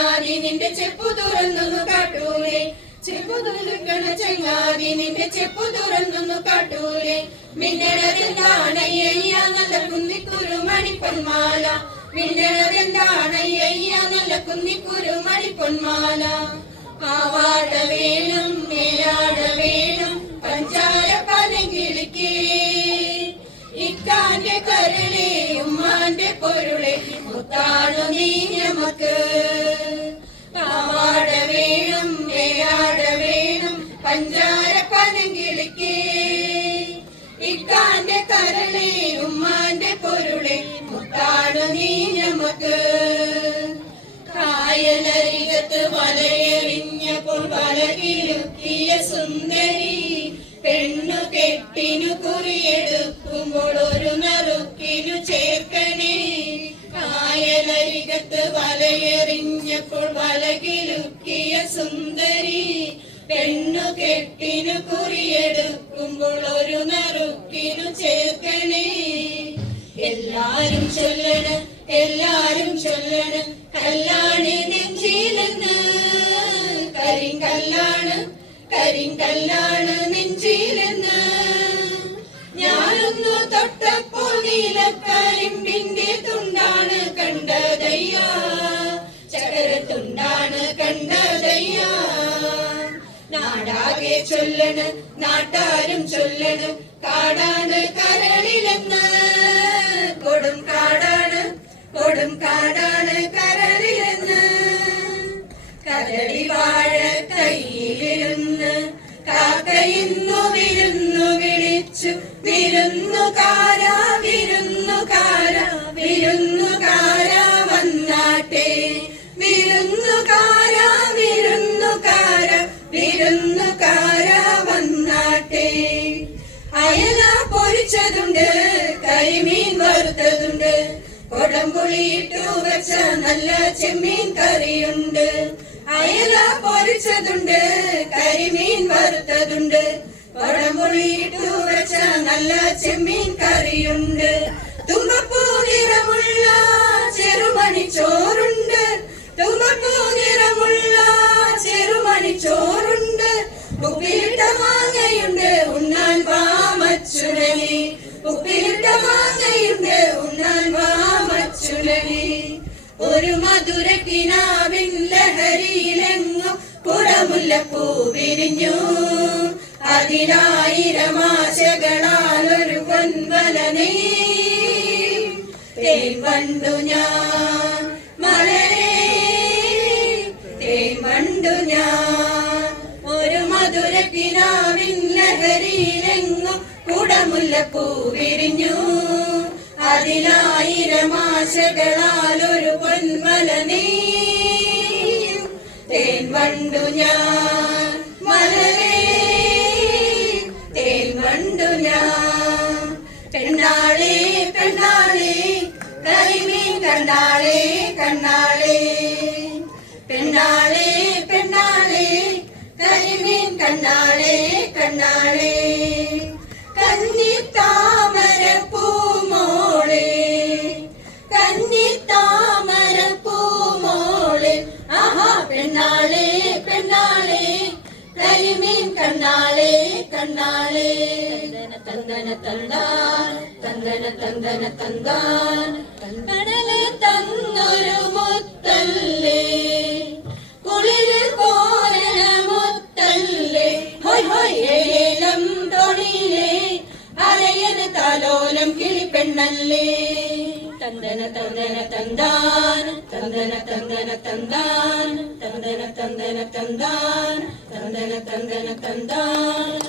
ചങ്ങാതി നിന്റെ ചെപ്പു തുറന്നൊന്നു കാട്ടൂലേ, ചെപ്പു തുറക്കണ ചങ്ങാതി നിന്റെ ചെപ്പു തുറന്നൊന്നു കാട്ടൂലേ. മിന്നണതെന്താണയ്യ നല്ല കുന്നിക്കുരു മണിപ്പൊന്മാല, മിന്നണതെന്താണയ്യ നല്ല കുന്നിക്കുരു മണിപ്പൊന്മാല. പാവാട വേണം മേലാട വേണം പഞ്ചാര പനങ്കിളിക്കേ, ഇക്കാന്റെ കരളെ ഉമ്മാന്റെ പൊരുളെ മുത്താണു നീ ഞമക്ക്. പാവാട വേണം മേലാട വേണം പഞ്ചാര പനങ്കിളിക്കേ, ഇക്കാന്റെ കരളെ ഉമ്മാന്റെ പൊരുളെ മുത്താണു നീ ഞമക്ക്. കായലരികത്ത് വലയെറിഞ്ഞപ്പോൾ വലകിലുക്കിയ സുന്ദരി, പെണ്ണു കെട്ടിനു കുറിയെടുക്കുമ്പോൾ ഒരു നറുക്കിനു ചേർക്കണേ. കായലരികത്ത് വലയെറിഞ്ഞപ്പോൾ വലകിലുക്കിയ സുന്ദരി, പെണ്ണു കെട്ടിനു കുറിയെടുക്കുമ്പോൾ ഒരു നറുക്കിനു ചേർക്കണേ. എല്ലാരും ചൊല്ലണ് എല്ലാരും ചൊല്ലണ് കല്ലാണ് നെഞ്ചിലെന്ന്, കരിങ്കല്ലാണ് കരിങ്കല്ലാണ് നെഞ്ചിലെന്ന്. ഞാനൊന്നു തൊട്ടപ്പോൾ നീലക്കരിമ്പിന്റെ തുണ്ടാണ് കണ്ടതയ്യ, ചകരത്തുണ്ടാണ് കണ്ടതയ്യ. നാടാകെ ചൊല്ലണ് നാട്ടാരും ചൊല്ലണ് കാടാണ് കരളിലെന്ന്, കൊടും കാടാണ് കൊടും കാടാണ് കരളിലെന്ന്. കരളി വാഴ കയ്യിലിരുന്ന് കാക്കയിന്നു വിരുന്നു വിളിച്ചു, വിരുന്നുകാര വിരുന്നുകാര വിരുന്നുകാര വന്നാട്ടെ, വിരുന്നുകാര വിരുന്നുകാര വിരുന്നുകാര വന്നാട്ടെ. അയല പൊരിച്ചതുണ്ട് കരിമീൻ വറുത്തതുണ്ട്, കൊടംപുളിയിട്ടു വെച്ച നല്ല ചെമ്മീൻ കറിയുണ്ട്. അയല പൊരിച്ചതുണ്ട് കരിമീൻ വറുത്തതുണ്ട്, കൊടംപുളിയിട്ടു വെച്ച നല്ല ചെമ്മീൻ കറിയുണ്ട്. തുമ്പപ്പൂ നിറമുള്ള ചെറുമണി ചോറുണ്ട്, തുമ്പപ്പൂ നിറമുള്ള ചെറുമണി ചോറുണ്ട്. ഉപ്പിലിട്ട മാങ്ങയുണ്ട് ഉണ്ണാൻ വാമച്ചുടനെ, ഉപ്പിലിട്ട മാങ്ങയുണ്ട് ഉണ്ണാൻ വാമച്ചുടനെ. ഒരു മധുര കിനാവിൻ ലഹരിയിലെങ്ങും കുടമുല്ലപ്പൂ വിരിഞ്ഞു, അതിനായിരം ആശകളാൽ ഒരു പൊൻവലനേ. തേൻ വണ്ടു ഞാൻ മലരേ തേൻ വണ്ടു ഞാൻ, ഒരു മധുര കിനാവിൻ ലഹരിയിലെങ്ങും കുടമുല്ലപ്പൂ വിരിഞ്ഞു, അതിനായിരം ആശകളാൽ ഒരു പൊന്മലനേ. തേൻ വണ്ടു ഞാൻ മലരേ തേൻ വണ്ടു ഞാൻ. പെണ്ണാളേ പെണ്ണാളേ കരിമീൻ കണ്ണാളേ കണ്ണാളേ, പെണ്ണാളേ പെണ്ണാളേ കരിമീൻ കണ്ണാളേ കണ്ണാളേ. കന്നിത്താമര പൂമോളെ കന്നിത്താമര പൂമോളെ, ആഹാ പെണ്ണാളേ പെണ്ണാളേ കരിമീൻ കണ്ണാളേ കണ്ണാളേ. തന്തന തന്താൻ തന്തന തന്തന തന്താൻ, കടല് തന്നൊരു മുത്തല്ലേ കുളിര് കോരണ മുത്തല്ലേ. ഹോയ് ഹോയ് ഏലം തൊഴിലേ അരയന് താലോലം കിളിപ്പെണ്ണല്ലേ. തന്തന തന്തന തന്താൻ തന്തന തന്തന തന്താൻ, തന്തന തന്തന തന്താൻ തന്തന തന്തന തന്താൻ.